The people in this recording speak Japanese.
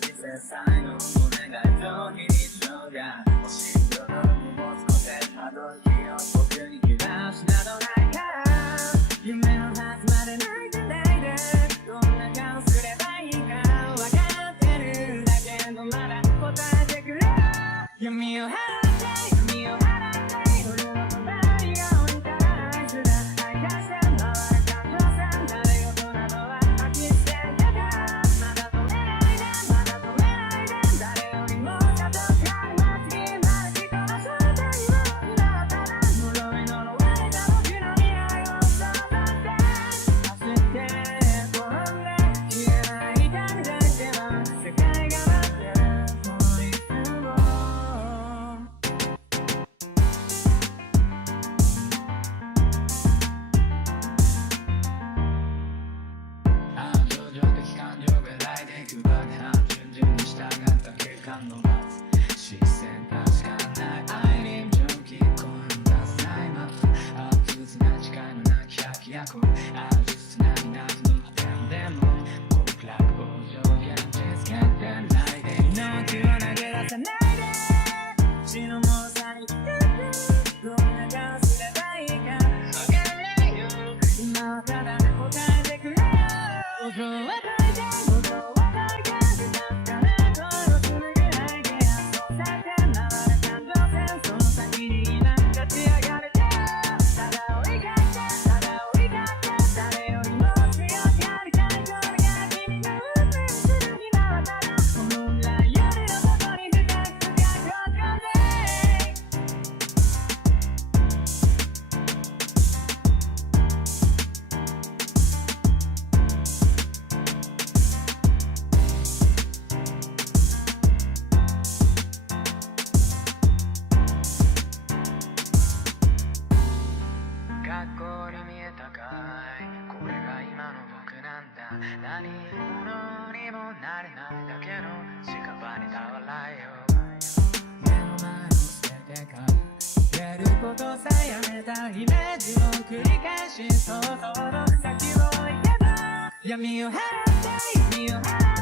じ繊細の胸が上気にしようが欲しいよどに持つのせたどりを僕に気がしなどないから夢のはずまで泣いてないでどんな顔すればいいか分かってるだけどまだ答えてくれ闇を払って闇を払って夜の隣が降りたらあいつら愛がして回る感情線誰事などは飽き捨てやがまだ止めないでまだ止めないで誰よりも加速ある街にまで人の正体は今はただ呪い呪われた僕の未来を想像して走って転んで消えない痛みだけは世界が待ってるこのリズムを情状的感情が来でいくばか順々に従った結果の待つ視線確かない愛に蒸気込んだ際また悪質な誓いのなき百役悪質な皆の点でも極楽往生現実つけてないで命を投げ出さないで死のもろさに来てどんな顔すればいいか分かんないよ今はただ答えてくれよ想像は大事想像は大事確かな声を紡ぐアイデアそうされて回る感情線その先に今立ち上がれてただ追いかけてただ追いかけて誰よりも強くありたいこれが君の運命する今はただこの未来よりの外に深く深く落ち込んで学校に見えたかいこれが今の僕なんだ何者にもなれないだけの屍だ笑いよ目の前を捨ててから出ることさえやめたイメージを繰り返しそう遠く先を行けば闇を払って闇を払って